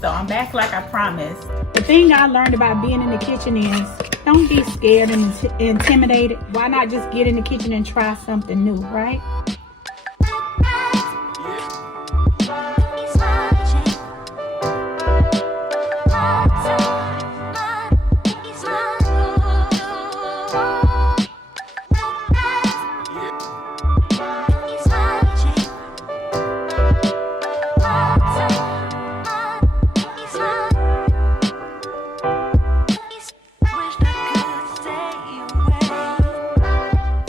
So I'm back like I promised. The thing I learned about being in the kitchen is don't be scared and intimidated. Why not just get in the kitchen and try something new, right?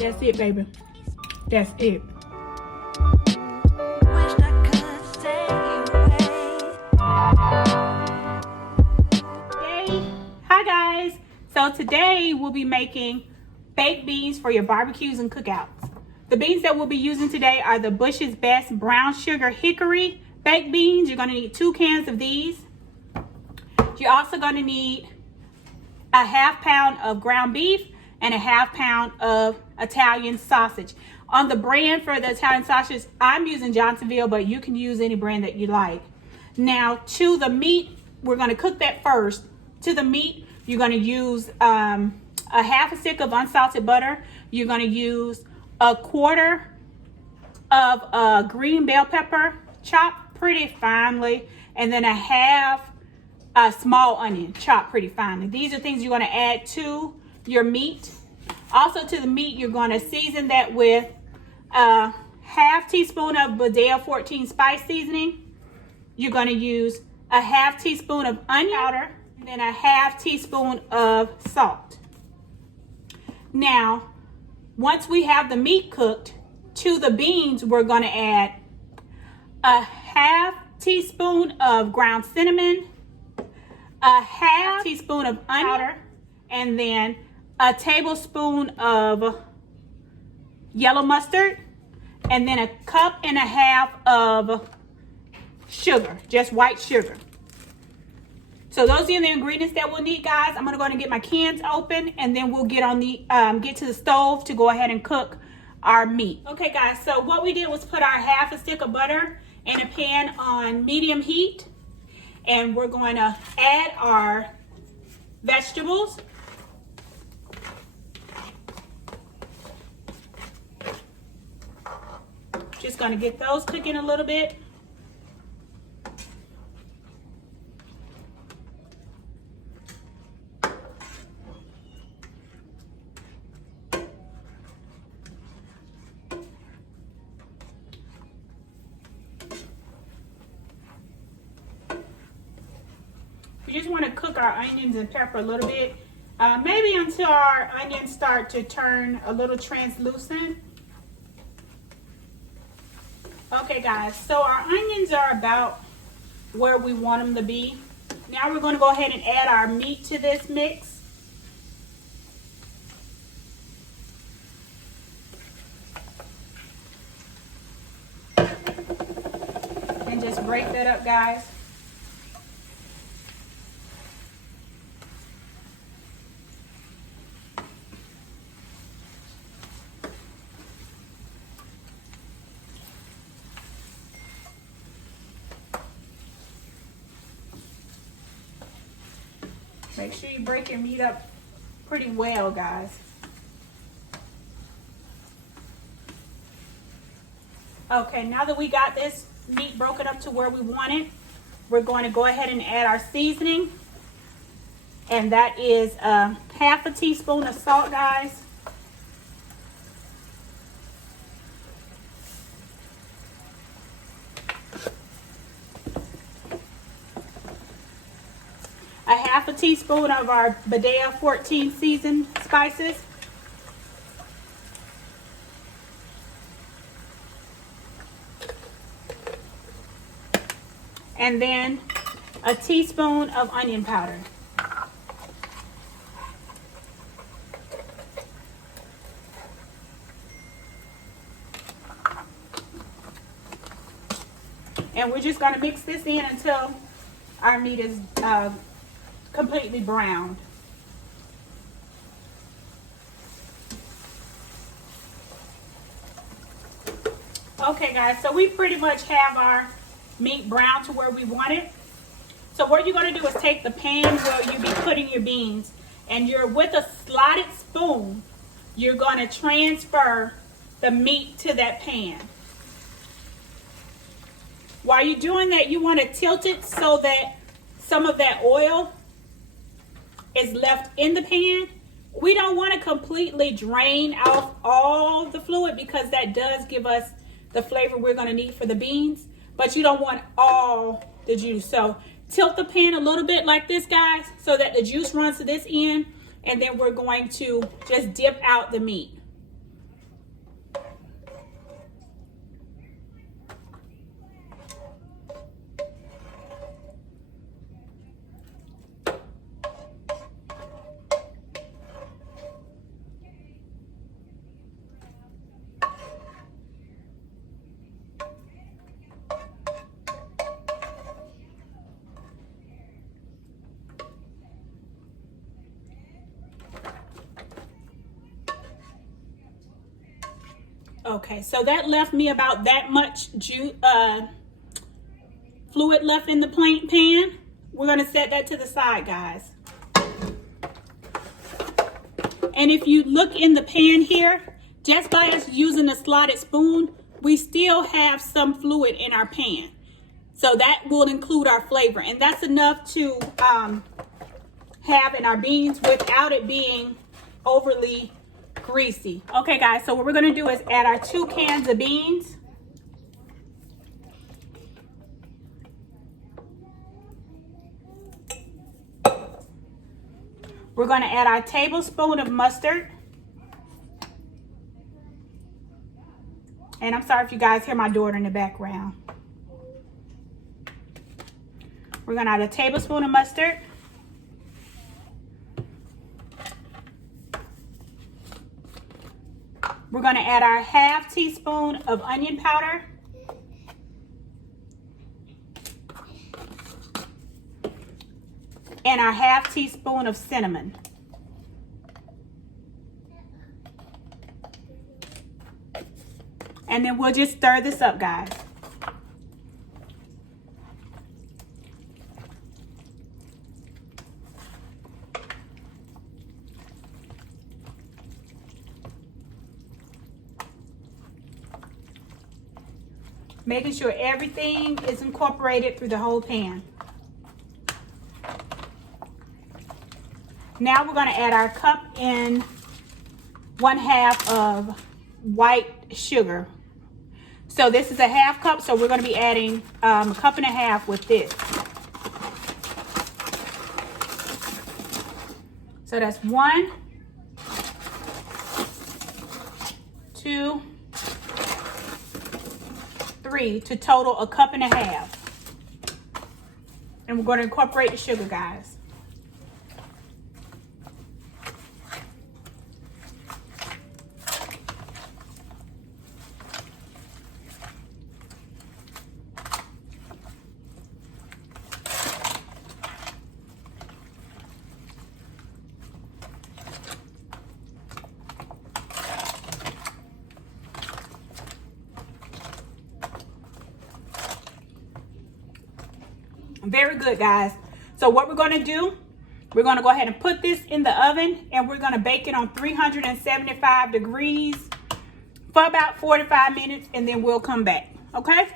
That's it, baby. That's it. Hi guys. So today we'll be making baked beans for your barbecues and cookouts. The beans that we'll be using today are the Bush's Best Brown Sugar Hickory baked beans. You're going to need 2 cans of these. You're also going to need a ½ pound of ground beef and a ½ pound of Italian sausage. On the brand for the Italian sausage, I'm using Johnsonville, but you can use any brand that you like. Now to the meat, we're going to cook that first. To the meat, you're going to use a ½ stick of unsalted butter. You're going to use a 1/4 of green bell pepper, chopped pretty finely, and then a small onion, chopped pretty finely. These are things you're going to add to your meat. Also to the meat, you're going to season that with a ½ teaspoon of Badea 14 spice seasoning. You're going to use a ½ teaspoon of onion powder, and then a ½ teaspoon of salt. Now, once we have the meat cooked, to the beans, we're going to add a ½ teaspoon of ground cinnamon, a ½ teaspoon of onion powder, and then a tablespoon of yellow mustard, and then a 1.5 cups of sugar, just white sugar. So those are the ingredients that we'll need, guys. I'm gonna go ahead and get my cans open, and then we'll get on the get to the stove to go ahead and cook our meat. Okay, guys. So what we did was put our ½ stick of butter in a pan on medium heat, and we're going to add our vegetables. Just going to get those cooking a little bit. We just want to cook our onions and pepper a little bit, maybe until our onions start to turn a little translucent. Okay, guys, so our onions are about where we want them to be. Now we're going to go ahead and add our meat to this mix. And just break that up, guys. Make sure you break your meat up pretty well, guys. Okay, now that we got this meat broken up to where we want it, we're going to go ahead and add our seasoning. And that is ½ teaspoon of salt, guys. A ½ teaspoon of our Badea 14 seasoned spices. And then a teaspoon of onion powder. And we're just going to mix this in until our meat is completely browned. Okay, guys, so we pretty much have our meat brown to where we want it. So what you're going to do is take the pan where you be putting your beans, and you're with a slotted spoon, you're going to transfer the meat to that pan. While you're doing that, you want to tilt it so that some of that oil is left in the pan. We don't want to completely drain out all the fluid because that does give us the flavor we're going to need for the beans, but you don't want all the juice. So tilt the pan a little bit like this, guys, so that the juice runs to this end, and then we're going to just dip out the meat. Okay, so that left me about that much fluid left in the pan. We're going to set that to the side, guys. And if you look in the pan here, just by us using a slotted spoon, we still have some fluid in our pan. So that will include our flavor. And that's enough to have in our beans without it being overly greasy. Okay, guys, so what we're going to do is add our 2 cans of beans. We're going to add our tablespoon of mustard. And I'm sorry if you guys hear my daughter in the background. We're going to add a tablespoon of mustard. We're going to add our half teaspoon of onion powder. And our half teaspoon of cinnamon. And then we'll just stir this up, guys. Making sure everything is incorporated through the whole pan. Now we're going to add our cup and 1/2 of white sugar. So this is a 1/2 cup, so we're going to be adding a 1.5 cups with this. So that's 1, 2, 3 to total 1.5 cups. And we're going to incorporate the sugar, guys. Very good, guys. So what we're going to do, we're going to go ahead and put this in the oven, and we're going to bake it on 375 degrees for about 45 minutes, and then we'll come back. Okay?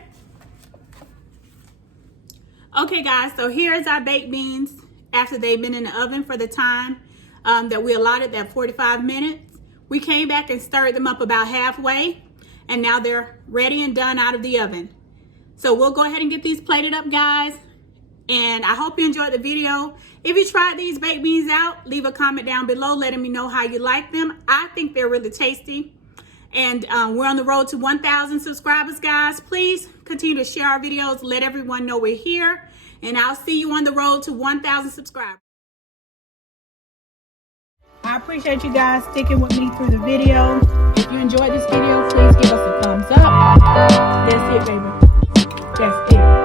Okay, guys, so here's our baked beans after they've been in the oven for the time that we allotted, that 45 minutes. We came back and stirred them up about halfway, and now they're ready and done out of the oven. So we'll go ahead and get these plated up, guys. And I hope you enjoyed the video. If you tried these baked beans out, leave a comment down below letting me know how you like them. I think they're really tasty. And we're on the road to 1,000 subscribers, guys. Please continue to share our videos. Let everyone know we're here. And I'll see you on the road to 1,000 subscribers. I appreciate you guys sticking with me through the video. If you enjoyed this video, please give us a thumbs up. That's it, baby. That's it.